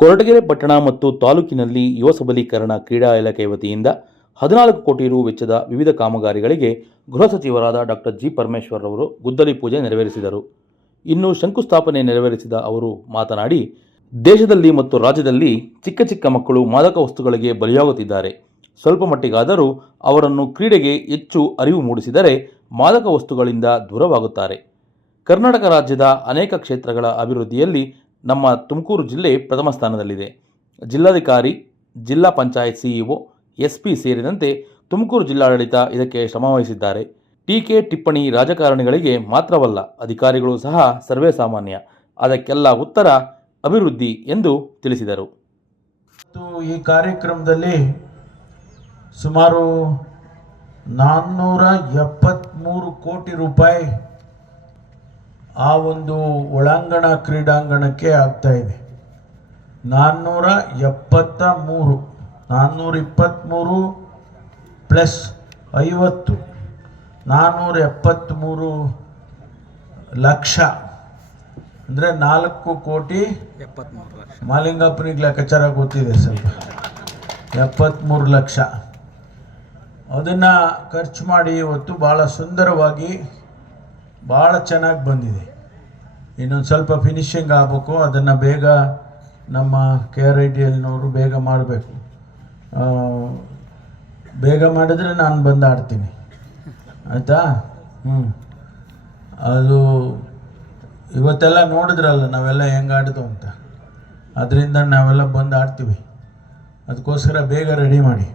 ಕೊರಟಗೆರೆ ಪಟ್ಟಣ ಮತ್ತು ತಾಲೂಕಿನಲ್ಲಿ ಯುವ ಸಬಲೀಕರಣ ಕ್ರೀಡಾ ಇಲಾಖೆ ವತಿಯಿಂದ 14 ಕೋಟಿ ರು ವೆಚ್ಚದ ವಿವಿಧ ಕಾಮಗಾರಿಗಳಿಗೆ ಗೃಹ ಸಚಿವರಾದ ಡಾಕ್ಟರ್ ಜಿ ಪರಮೇಶ್ವರ್ ಅವರು ಗುದ್ದಲಿ ಪೂಜೆ ನೆರವೇರಿಸಿದರು. ಇನ್ನು ಶಂಕುಸ್ಥಾಪನೆ ನೆರವೇರಿಸಿದ ಅವರು ಮಾತನಾಡಿ, ದೇಶದಲ್ಲಿ ಮತ್ತು ರಾಜ್ಯದಲ್ಲಿ ಚಿಕ್ಕ ಚಿಕ್ಕ ಮಕ್ಕಳು ಮಾದಕ ವಸ್ತುಗಳಿಗೆ ಬಲಿಯಾಗುತ್ತಿದ್ದಾರೆ. ಸ್ವಲ್ಪ ಮಟ್ಟಿಗಾದರೂ ಅವರನ್ನು ಕ್ರೀಡೆಗೆ ಹೆಚ್ಚು ಅರಿವು ಮೂಡಿಸಿದರೆ ಮಾದಕ ವಸ್ತುಗಳಿಂದ ದೂರವಾಗುತ್ತಾರೆ. ಕರ್ನಾಟಕ ರಾಜ್ಯದ ಅನೇಕ ಕ್ಷೇತ್ರಗಳ ಅಭಿವೃದ್ಧಿಯಲ್ಲಿ ನಮ್ಮ ತುಮಕೂರು ಜಿಲ್ಲೆ ಪ್ರಥಮ ಸ್ಥಾನದಲ್ಲಿದೆ. ಜಿಲ್ಲಾಧಿಕಾರಿ, ಜಿಲ್ಲಾ ಪಂಚಾಯತ್ ಸಿಇಒ, ಎಸ್ಪಿ ಸೇರಿದಂತೆ ತುಮಕೂರು ಜಿಲ್ಲಾಡಳಿತ ಇದಕ್ಕೆ ಶ್ರಮವಹಿಸಿದ್ದಾರೆ. ಟೀಕೆ ಟಿಪ್ಪಣಿ ರಾಜಕಾರಣಿಗಳಿಗೆ ಮಾತ್ರವಲ್ಲ, ಅಧಿಕಾರಿಗಳು ಸಹ ಸರ್ವೇ ಸಾಮಾನ್ಯ. ಅದಕ್ಕೆಲ್ಲ ಉತ್ತರ ಅಭಿವೃದ್ಧಿ ಎಂದು ತಿಳಿಸಿದರು. ಈ ಕಾರ್ಯಕ್ರಮದಲ್ಲಿ ಸುಮಾರು 473 ಕೋಟಿ ರೂಪಾಯಿ ಆ ಒಂದು ಒಳಾಂಗಣ ಕ್ರೀಡಾಂಗಣಕ್ಕೆ ಆಗ್ತಾ ಇದೆ. 423 ಪ್ಲಸ್ 50 473 ಲಕ್ಷ ಅಂದರೆ 4 ಕೋಟಿ 73 ಲಕ್ಷ. ಮಾಲಿಂಗಪ್ಪನಿಗೆ ಲೆಕ್ಕಾಚಾರ ಗೊತ್ತಿದೆ ಸ್ವಲ್ಪ. 73 ಲಕ್ಷ ಅದನ್ನು ಖರ್ಚು ಮಾಡಿ ಇವತ್ತು ಭಾಳ ಸುಂದರವಾಗಿ ಭಾಳ ಚೆನ್ನಾಗಿ ಬಂದಿದೆ. ಇನ್ನೊಂದು ಸ್ವಲ್ಪ ಫಿನಿಷಿಂಗ್ ಆಗಬೇಕು. ಅದನ್ನು ಬೇಗ ನಮ್ಮ KRIDLನವರು ಬೇಗ ಮಾಡಬೇಕು. ಬೇಗ ಮಾಡಿದ್ರೆ ನಾನು ಬಂದು ಆಡ್ತೀನಿ, ಆಯಿತಾ? ಅದು ಇವತ್ತೆಲ್ಲ ನೋಡಿದ್ರಲ್ಲ ನಾವೆಲ್ಲ ಹೆಂಗೆ ಆಡಿದ್ವು ಅಂತ. ಅದರಿಂದ ನಾವೆಲ್ಲ ಬಂದು ಆಡ್ತೀವಿ. ಅದಕ್ಕೋಸ್ಕರ ಬೇಗ ರೆಡಿ ಮಾಡಿ.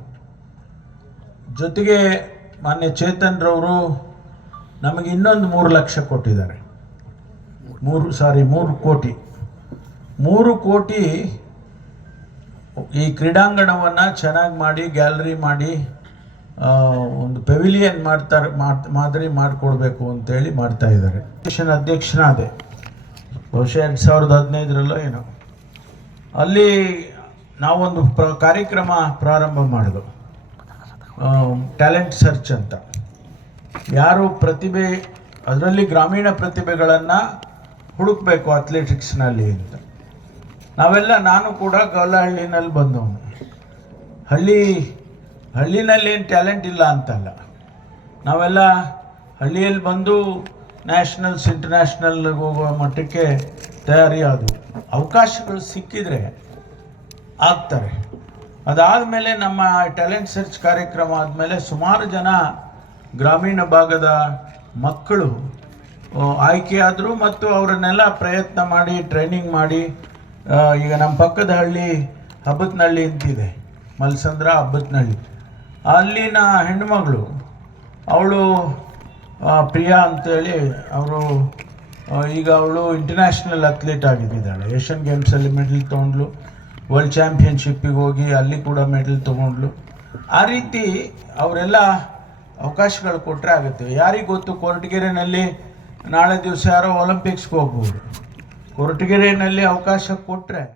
ಜೊತೆಗೆ ಮಾನ್ಯ ಚೇತನ್ರವರು ನಮಗೆ ಇನ್ನೊಂದು 3 ಲಕ್ಷ ಕೊಟ್ಟಿದ್ದಾರೆ. 3 ಕೋಟಿ 3 ಕೋಟಿ ಈ ಕ್ರೀಡಾಂಗಣವನ್ನು ಚೆನ್ನಾಗಿ ಮಾಡಿ, ಗ್ಯಾಲರಿ ಮಾಡಿ, ಒಂದು ಪೆವಿಲಿಯನ್ ಮಾದರಿ ಮಾಡಿಕೊಡ್ಬೇಕು ಅಂತೇಳಿ ಮಾಡ್ತಾ ಇದ್ದಾರೆ. ಅಧ್ಯಕ್ಷನಾದೆ ಬಹುಶಃ 2015ರಲ್ಲೋ ಏನೋ. ಅಲ್ಲಿ ನಾವೊಂದು ಕಾರ್ಯಕ್ರಮ ಪ್ರಾರಂಭ ಮಾಡಿದ್ವು, ಟ್ಯಾಲೆಂಟ್ ಸರ್ಚ್ ಅಂತ. ಯಾರು ಪ್ರತಿಭೆ, ಅದರಲ್ಲಿ ಗ್ರಾಮೀಣ ಪ್ರತಿಭೆಗಳನ್ನು ಹುಡುಕಬೇಕು ಅಥ್ಲೆಟಿಕ್ಸ್ನಲ್ಲಿ ಅಂತ. ನಾನು ಕೂಡ ಗೌಲಹಳ್ಳಿನಲ್ಲಿ ಬಂದವನು. ಹಳ್ಳಿನಲ್ಲಿ ಏನು ಟ್ಯಾಲೆಂಟ್ ಇಲ್ಲ ಅಂತಲ್ಲ, ನಾವೆಲ್ಲ ಹಳ್ಳಿಯಲ್ಲಿ ಬಂದು ನ್ಯಾಷನಲ್ಸ್ ಇಂಟರ್ನ್ಯಾಷನಲ್ಗೆ ಹೋಗುವ ಮಟ್ಟಕ್ಕೆ ತಯಾರಿ ಆದವು. ಅವಕಾಶಗಳು ಸಿಕ್ಕಿದರೆ ಆಗ್ತಾರೆ. ಅದಾದಮೇಲೆ ನಮ್ಮ ಟ್ಯಾಲೆಂಟ್ ಸರ್ಚ್ ಕಾರ್ಯಕ್ರಮ ಆದಮೇಲೆ ಸುಮಾರು ಜನ ಗ್ರಾಮೀಣ ಭಾಗದ ಮಕ್ಕಳು ಆಯ್ಕೆಯಾದರು ಮತ್ತು ಅವರನ್ನೆಲ್ಲ ಪ್ರಯತ್ನ ಮಾಡಿ ಟ್ರೈನಿಂಗ್ ಮಾಡಿ, ಈಗ ನಮ್ಮ ಪಕ್ಕದ ಹಳ್ಳಿ ಹಬ್ಬತ್ನಹಳ್ಳಿ ಅಂತಿದೆ, ಮಲ್ಸಂದ್ರ ಹಬ್ಬತ್ನಹಳ್ಳಿ, ಅಲ್ಲಿನ ಹೆಣ್ಣುಮಗಳು ಅವಳು ಪ್ರಿಯಾ ಅಂತೇಳಿ, ಅವರು ಈಗ ಅವಳು ಇಂಟರ್ನ್ಯಾಷನಲ್ ಅಥ್ಲೀಟ್ ಆಗಿದ್ದಾಳೆ. ಏಷ್ಯನ್ ಗೇಮ್ಸಲ್ಲಿ ಮೆಡಲ್ ತೊಗೊಂಡ್ಲು, ವರ್ಲ್ಡ್ ಚಾಂಪಿಯನ್ಶಿಪ್ಪಿಗೆ ಹೋಗಿ ಅಲ್ಲಿ ಕೂಡ ಮೆಡಲ್ ತೊಗೊಂಡ್ಲು. ಆ ರೀತಿ ಅವರೆಲ್ಲ ಅವಕಾಶಗಳು ಕೊಟ್ಟರೆ ಆಗುತ್ತೆ. ಯಾರಿಗೆ ಗೊತ್ತು, ಕೊರಟಗೆರೆಯಲ್ಲಿ ನಾಳೆ ದಿವಸ ಯಾರೋ ಒಲಿಂಪಿಕ್ಸ್ಗೆ ಹೋಗ್ಬೋದು. ಕೊರಟಗೆರೆಯಲ್ಲಿ ಅವಕಾಶ ಕೊಟ್ಟರೆ